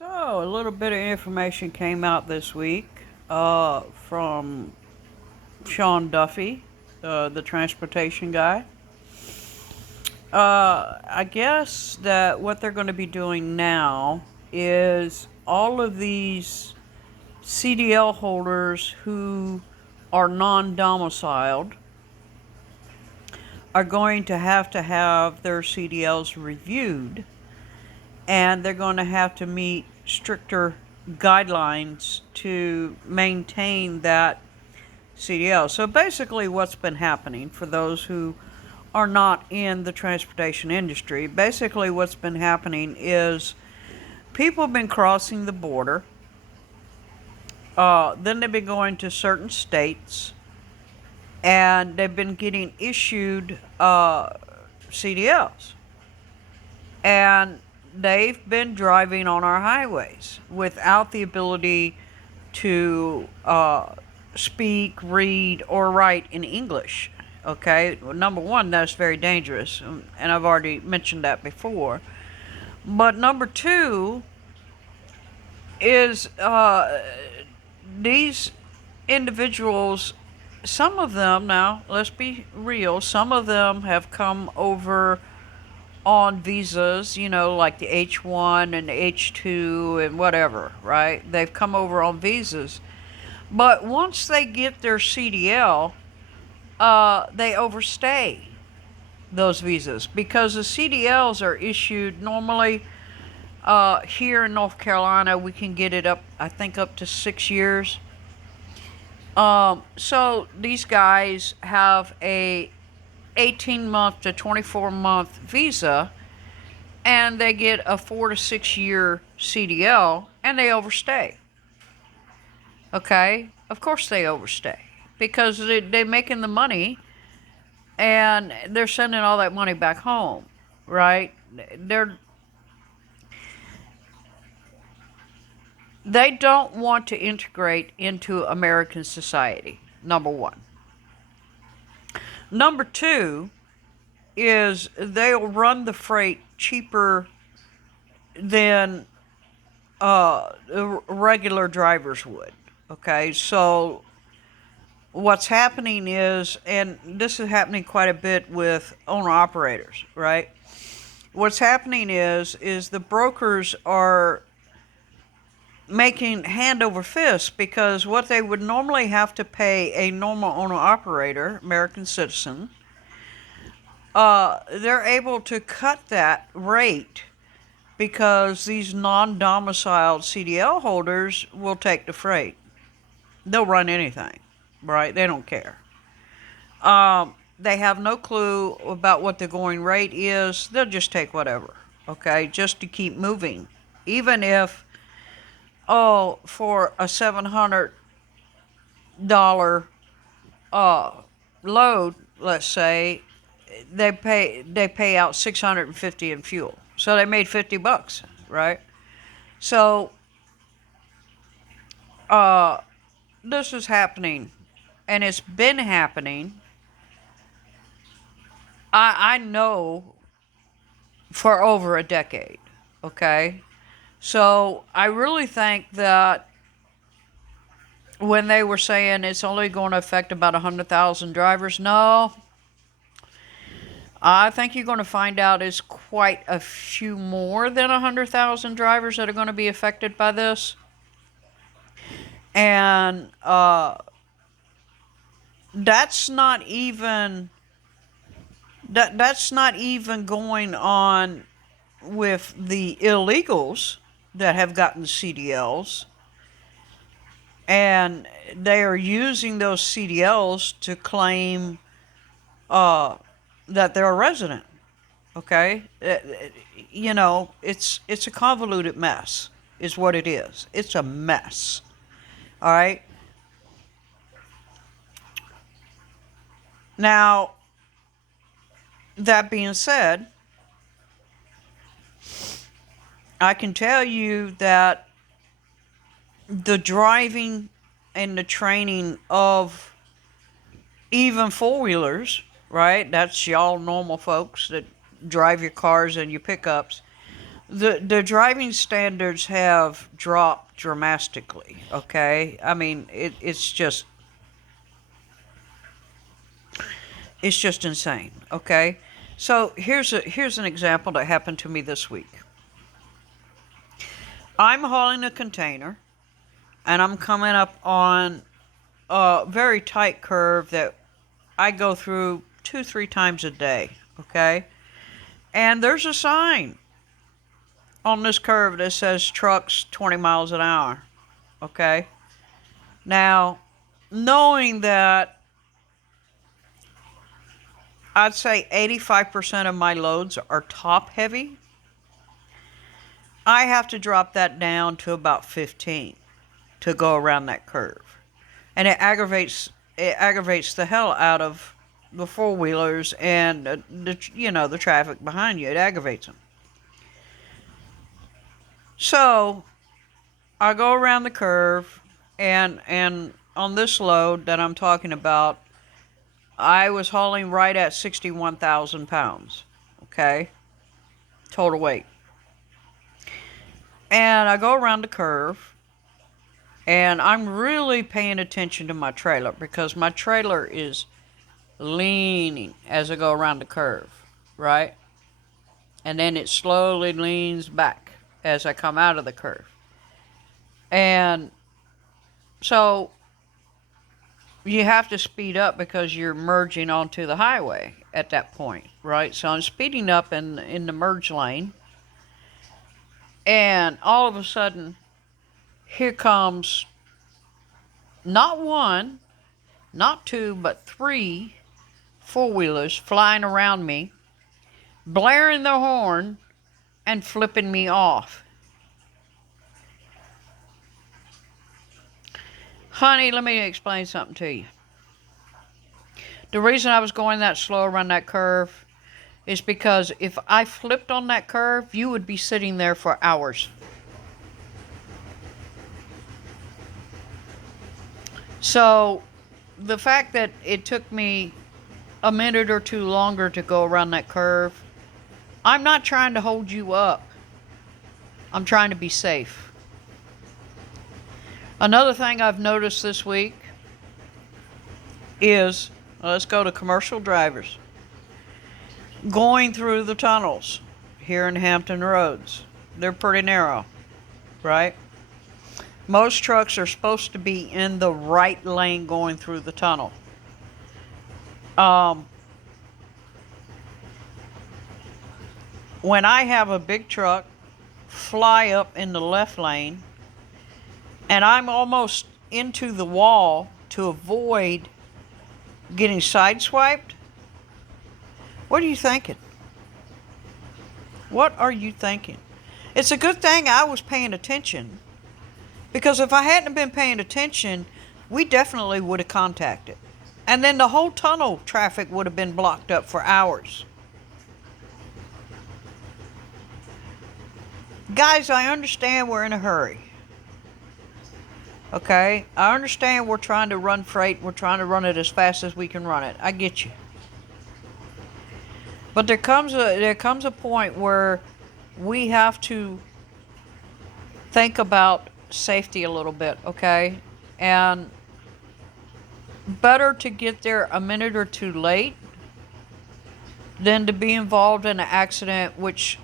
So, a little bit of information came out this week from Sean Duffy, the transportation guy. I guess that what they're going to be doing now is all of these CDL holders who are non domiciled are going to have their CDLs reviewed, and they're going to have to meet stricter guidelines to maintain that CDL. So basically, what's been happening for those who are not in the transportation industry, basically, what's been happening is people have been crossing the border. Then they've been going to certain states, and they've been getting issued CDLs. And they've been driving on our highways without the ability to speak, read, or write in English. Okay, well, number one, that's very dangerous, and I've already mentioned that before. But number two is these individuals, some of them, now let's be real, some of them have come over on visas, like the H1 and the H2 and whatever, right? They've come over on visas. But once they get their CDL, they overstay those visas because the CDLs are issued normally here in North Carolina. We can get it up, I think, up to 6 years. So these guys have a 18-month to 24-month visa, and they get a 4 to 6 year CDL, and they overstay. Okay? Of course they overstay because they're making the money and they're sending all that money back home, right? They don't want to integrate into American society, number one. Number two is they'll run the freight cheaper than regular drivers would. Okay, so what's happening is, and this is happening quite a bit with owner operators, right? What's happening is the brokers are making hand over fist because what they would normally have to pay a normal owner operator, American citizen, they're able to cut that rate because these non-domiciled CDL holders will take the freight. They'll run anything, right? They don't care. They have no clue about what the going rate is. They'll just take whatever, okay, just to keep moving. Even if, for a $700 load, let's say, they pay out $650 in fuel. So they made $50, right? So this is happening, and it's been happening. I know for over a decade. Okay, so I really think that when they were saying it's only going to affect about 100,000 drivers, no, I think you're going to find out it's quite a few more than 100,000 drivers that are going to be affected by this. And that's not even that's not even going on with the illegals that have gotten CDLs, and they are using those CDLs to claim that they're a resident. Okay, it's a convoluted mess, is what it is. It's a mess. All right. Now, that being said, I can tell you that the driving and the training of even four-wheelers, right? That's y'all normal folks that drive your cars and your pickups. The driving standards have dropped dramatically. Okay, I mean it's just insane. Okay, so here's an example that happened to me this week. I'm hauling a container, and I'm coming up on a very tight curve that I go through 2-3 times a day. Okay, and there's a sign on this curve that says trucks 20 miles an hour. Okay, now knowing that I'd say 85% of my loads are top heavy, I have to drop that down to about 15 to go around that curve. And it aggravates the hell out of the four-wheelers and the traffic behind you. It aggravates them. So, I go around the curve, and on this load that I'm talking about, I was hauling right at 61,000 pounds. Okay? Total weight. And I go around the curve, and I'm really paying attention to my trailer because my trailer is leaning as I go around the curve, right? And then it slowly leans back as I come out of the curve. And so you have to speed up because you're merging onto the highway at that point, right? So I'm speeding up in the merge lane, and all of a sudden, here comes not one, not two, but three four-wheelers flying around me, blaring their horn, and flipping me off. Honey, let me explain something to you. The reason I was going that slow around that curve is because if I flipped on that curve, you would be sitting there for hours. So the fact that it took me a minute or two longer to go around that curve, I'm not trying to hold you up. I'm trying to be safe. Another thing I've noticed this week is, let's go to commercial drivers, going through the tunnels here in Hampton Roads. They're pretty narrow, right? Most trucks are supposed to be in the right lane going through the tunnel. When I have a big truck fly up in the left lane and I'm almost into the wall to avoid getting sideswiped, what are you thinking? What are you thinking? It's a good thing I was paying attention, because if I hadn't been paying attention, we definitely would have contacted. And then the whole tunnel traffic would have been blocked up for hours. Guys, I understand we're in a hurry. Okay? I understand we're trying to run freight. We're trying to run it as fast as we can run it. I get you. But there comes a point where we have to think about safety a little bit, okay? And better to get there a minute or two late than to be involved in an accident, which,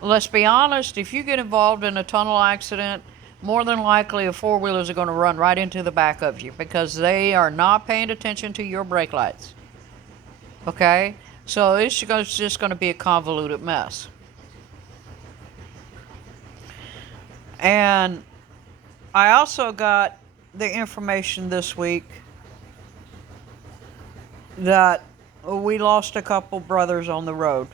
let's be honest, if you get involved in a tunnel accident, more than likely the four-wheelers are going to run right into the back of you because they are not paying attention to your brake lights. Okay? So it's just going to be a convoluted mess. And I also got the information this week that we lost a couple brothers on the road.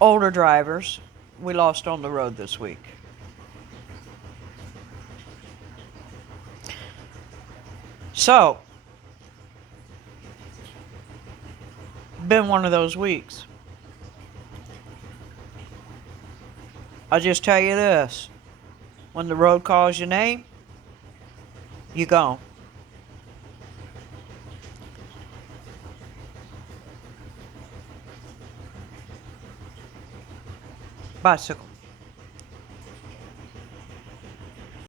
Older drivers we lost on the road this week. So, been one of those weeks. I'll just tell you this. When the road calls your name, you gone. Bicycle.